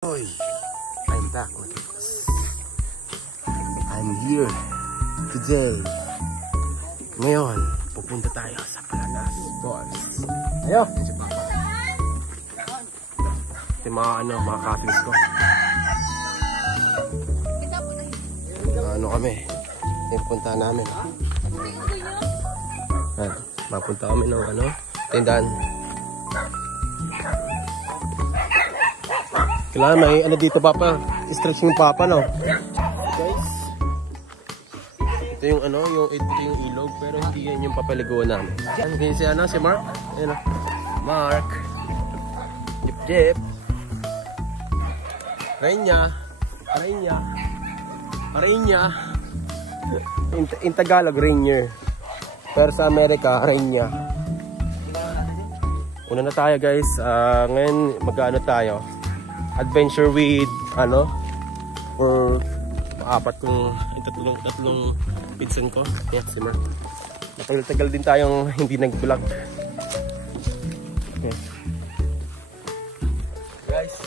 Hoy, I'm back with us. I'm here today. Ngayon, pupunta tayo sa Palanas Falls. Ayo! Si Papa. Ito yung mga cousins ko. Kami. Yung punta namin. Mapunta kami ng tindahan. Kailangan may dito Papa, stretch yung Papa no. Guys. Ito yung ito yung ilog pero hindi yan yung papaliguan namin. Yan si Mark. Ayun Mark. Dip. Rainya. In Tagalog, Rainier. Pero sa Amerika, Rainya. Una na tayo guys. Ngayon mag-ano tayo? Adventure with or apat kong tatlong pinsan ko. Yeah, si Mark. Matagal-tagal din tayong hindi nag-vlog. Okay. Guys.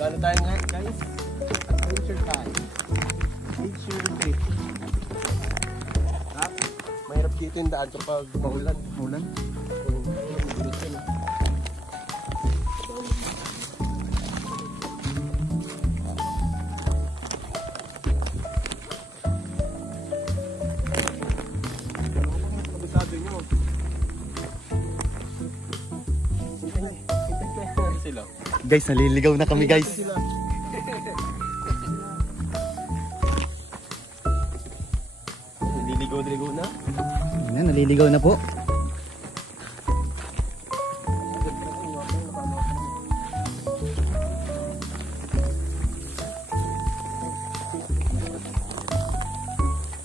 Gano tayo nga guys? Adventure time. Adventure trip. Mahirap dito yung daan kapag maulan. Kabisado nyo. Guys, naliligaw na kami guys. Naliligaw na? Ayan, naliligaw na po.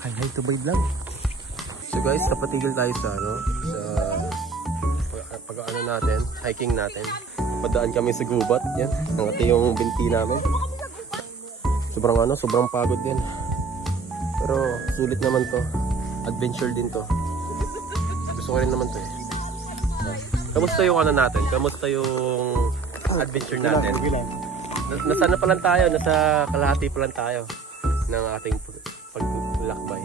Hi to boy vlog. So guys, napatigil tayo sa natin, hiking natin. Padaan kami sa gubat. Yan, nangati yung binti namin. Sobrang pagod din. Pero sulit naman to. Adventure din to. Gusto ko rin naman to eh. Kamusta yung natin? Kamusta yung adventure natin? Nasa pa lang tayo? Nasa kalahati pa lang tayo ng ating paglakbay.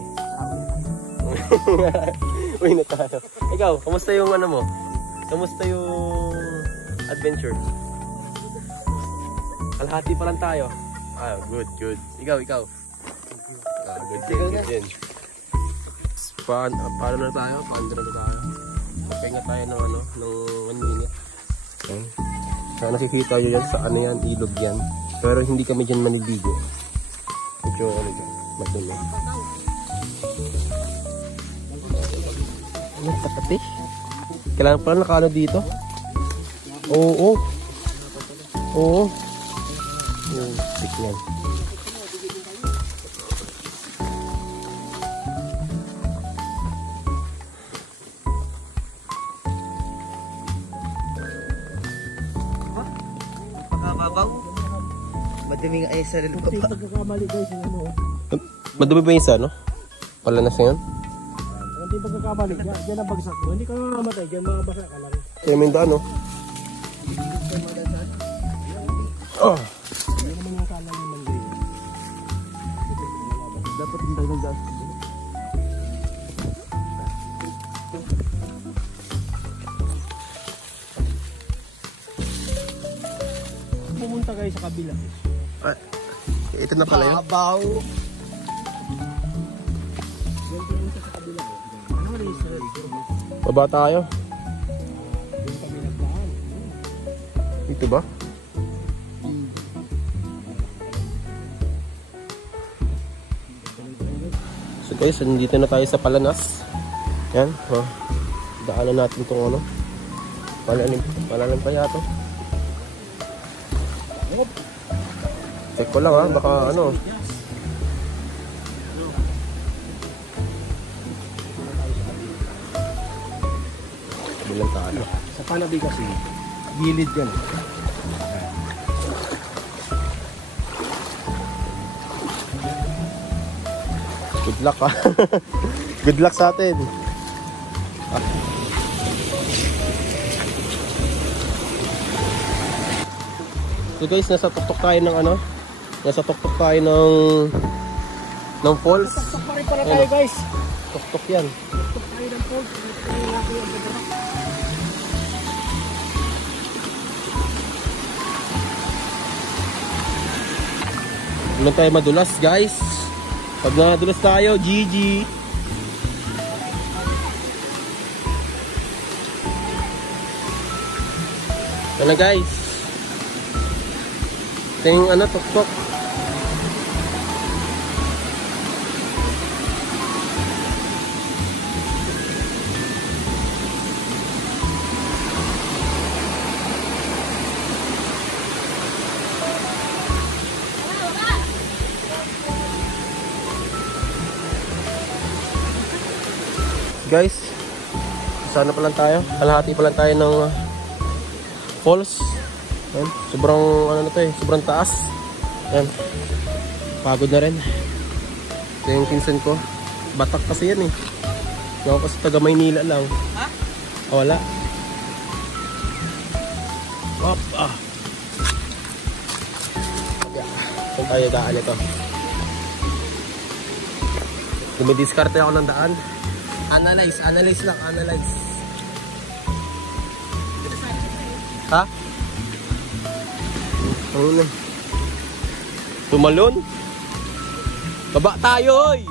Uwi na tayo. Ikaw, kamusta yung mo? Kamusta yung adventure? Kalahati pa lang tayo. Good. Ikaw. Good din. Paano na tayo? Pahinga tayo ng 1 minute. Okay. Kaya nakikita nyo yan sa ilog yan. Pero hindi kami dyan maniligo. Medyo madumi. Tapati? Kailangan pala nakano dito? Oo. Tignan. Madumi nga sa lalo pa. Madumi ba yung isa, no? Palanas na yan? Hindi pagkakamali. Diyan ang bagsak mo. Hindi ka mamamatay. Diyan mga bagsak ka lang. Kaya may daan, no? Hindi naman yung kalang yung manday. Dapat yung dagang gas. Pumunta kayo sa kabila. Ito na pala yun. Kabaw. Baba tayo. Ito ba? So guys, nandito na tayo sa Palanas. Yan. Daanan natin itong Malalim pa yato. Check ko lang baka bilang tayo. Sa Panabi kasi, gilid yan. Good luck ha. Good luck sa atin. So guys, nasa tuktok tayo ng ano? Nasa tuktok tayo ng falls. Tuktok pa rin pala tayo guys. Tuktok yan. Tuktok tayo ng falls. Tuktok tayo ng laki ang ganda. Huwag tayo madulas guys. Pag nadulas tayo, GG. Ito na guys. Ito yung ano, tuktok. Guys, sana pa lang tayo. Kalahati pa lang tayo ng falls. Ayan, sobrang ano na to eh, sobrang taas. Ayan. Pagod na rin. Ito yung pinsan ko. Batak kasi yan eh. Ako kasi taga Maynila lang. Ha? Oh, wala. Hop, ah. Okay. Saan tayo daan ito? Dumidiskarte ako ng daan. Analyze lang, analyze. Ha? Ano na? Tumalon? Baba tayo, oy!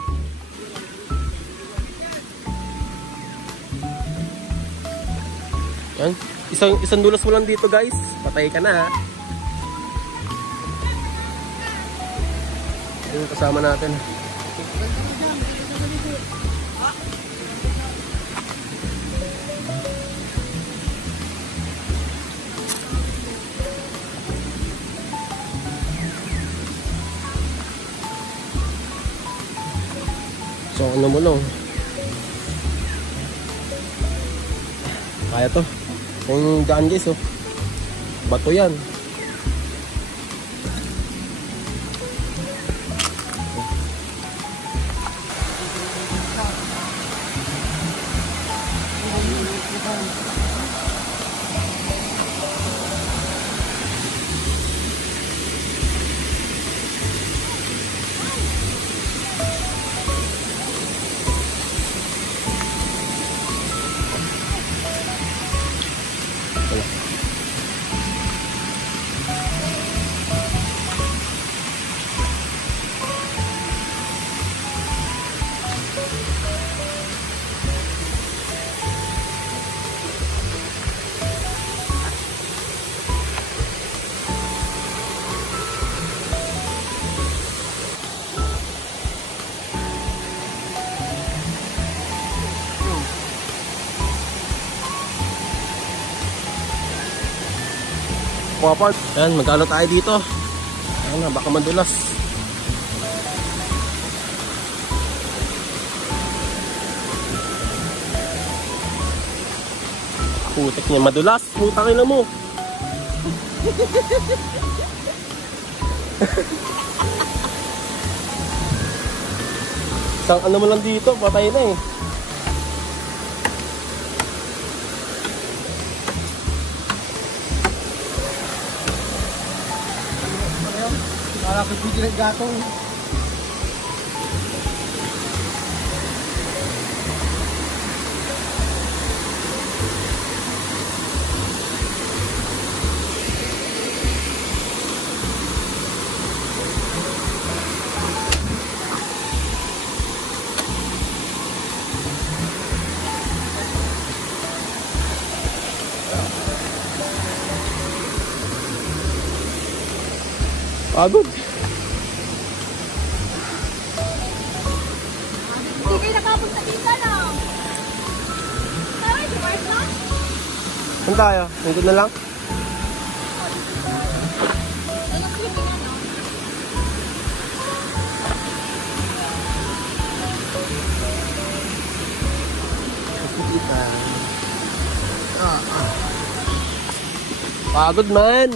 Yan. Isang dulas mo lang dito, guys. Patay ka na, ha? Yung kasama natin. So ano mo lang. Kaya to. Yung daan guys oh. Bato yan. Papa, yan, magkano tayo dito? Ayan na, baka madulas. Putik niya, madulas. Putang ina mo. Isang ano mo lang dito, patay na eh. Para ko video ng gatong. Pagod. Hindi kayo nakapunta dito, no? Ay, diba na? Saan tayo? Nandun na lang? Pagod man.